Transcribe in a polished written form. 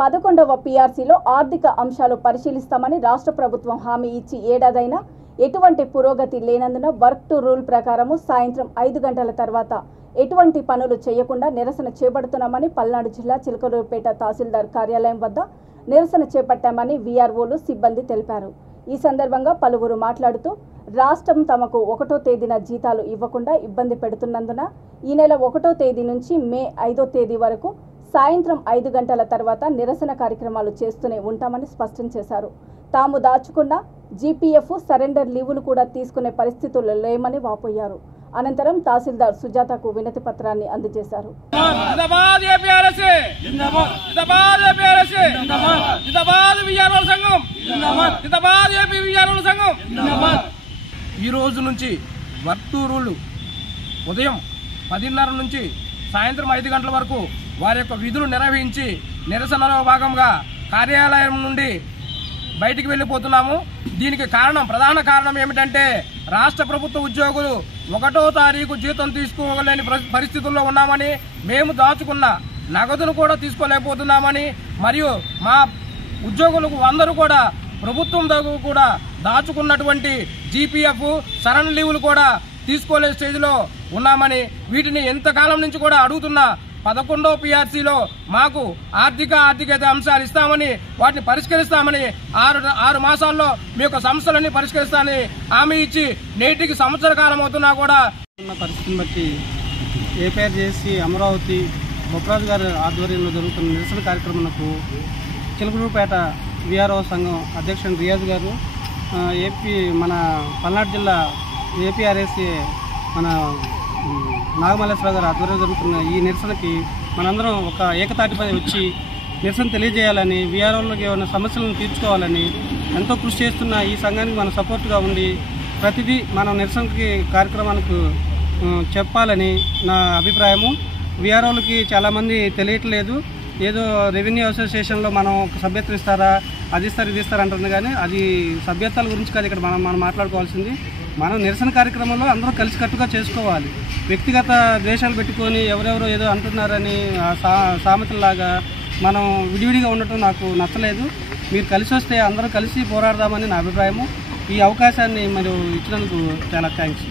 11వ పీఆర్సీలో ఆర్థిక అంశాలు పరిశీలిస్తామని రాష్ట్ర ప్రభుత్వం హామీ ఇచ్చి ఏడాదైనా ఎటువంటి పురోగతి లేనందున వర్క్ టు రూల్ ప్రకారం సాయంత్రం 5 గంటల తర్వాత ఎటువంటి పనులు చేయకుండా నిరసన చేపడుతున్నామని పల్నాడు జిల్లా చిలకలూరుపేట తహసీల్దార్ కార్యాలయం వద్ద నిరసన చేపట్టామని వీఆర్ఓలు సిబ్బంది తెలిపారు। ఈ సందర్భంగా పలువురు మాట్లాడుతూ రాష్ట్రం తమకు 1వ తేదీన జీతాలు ఇవ్వకుండా ఇబ్బంది పెడుతున్నందున ఈ నెల 1వ తేదీ నుంచి మే 5వ తేదీ వరకు సాయంత్రం 5 గంటల తర్వాత నిరసన కార్యక్రమాలు చేస్తూనే ఉంటామని స్పష్టం చేశారు। తాము దాచుకున్న జీపీఎఫ్ సరెండర్ లీవులు కూడా తీసుకునే పరిస్థితులు లేమని వాపోయారు। అనంతరం తహసీల్దార్ సుజాతకు వినతి పత్రాన్ని అందజేశారు। ఈ రోజు నుంచి వర్క్ టు రూల్ ఉదయం 10:30 నుంచి సాయంత్రం 5 గంటల వరకు వారి యొక్క విధులు నిర్వహించి నిరసనలో భాగంగా కార్యాలయం నుండి బయటికి వెళ్ళిపోతున్నాము। దీనికి ప్రధాన కారణం ఏమిటంటే రాష్ట్ర ప్రభుత్వ ఉద్యోగులు 1వ తారీఖు జీతం తీసుకోలేని పరిస్థితుల్లో ఉన్నామని, మేము దాచుకున్న నగదును కూడా తీసుకోలేకపోతున్నామని, మరియు మా ఉద్యోగులకు అందరూ కూడా ప్రభుత్వం దగ్గర కూడా దాచుకున్నటువంటి జీపీఎఫ్ సరెండర్ లీవులు కూడా తీసుకోలే స్టేజ్లో ఉన్నామని, వీటిని ఎంతకాలం నుంచి కూడా అడుగుతున్న 11వ పీఆర్సీలో మాకు ఆర్థిక అంశాలు ఇస్తామని, వాటిని పరిష్కరిస్తామని 6 మాసాల్లో మీ యొక్క సమస్యలన్నీ పరిష్కరిస్తామని హామీ ఇచ్చి నేటికి సంవత్సర కాలం అవుతున్నా కూడా ఉన్న పరిస్థితిని బట్టి ఏపీఆర్జేసీ అమరావతి బొప్పరాజు గారి ఆధ్వర్యంలో జరుగుతున్న నిరసన కార్యక్రమాలకు చిలకలూరుపేట వీఆర్ఓ సంఘం అధ్యక్షుడు రియాజ్ గారు, మన పల్నాడు జిల్లా ఏపీఆర్ఏసీ మన నాగమల్లేశ్వర గారు ఆధ్వర్యంలో జరుగుతున్న ఈ నిరసనకి మనందరం ఒక ఏకతాటిపై వచ్చి నిరసన తెలియజేయాలని, వీఆర్ఓలకు ఏమైనా సమస్యలను తీర్చుకోవాలని ఎంతో కృషి చేస్తున్న ఈ సంఘానికి మనం సపోర్ట్గా ఉండి ప్రతిదీ మనం నిరసనకి కార్యక్రమానికి చెప్పాలని నా అభిప్రాయము। వీఆర్ఓలకి చాలామంది తెలియట్లేదు, ఏదో రెవెన్యూ అసోసియేషన్లో మనం ఒక సభ్యత్వం ఇస్తారా, అది ఇస్తారు ఇది ఇస్తారు అంటుంది, కానీ అది సభ్యత్వాల గురించి కాదు ఇక్కడ మనం మాట్లాడుకోవాల్సింది। మనం నిరసన కార్యక్రమంలో అందరూ కలిసికట్టుగా చేసుకోవాలి। వ్యక్తిగత ద్వేషాలు పెట్టుకొని ఎవరెవరో ఏదో అంటున్నారని సామెతలాగా మనం విడివిడిగా ఉండటం నాకు నచ్చలేదు। మీరు కలిసి వస్తే అందరూ కలిసి పోరాడదామని నా అభిప్రాయము। ఈ అవకాశాన్ని మీరు ఇచ్చినందుకు చాలా థ్యాంక్స్।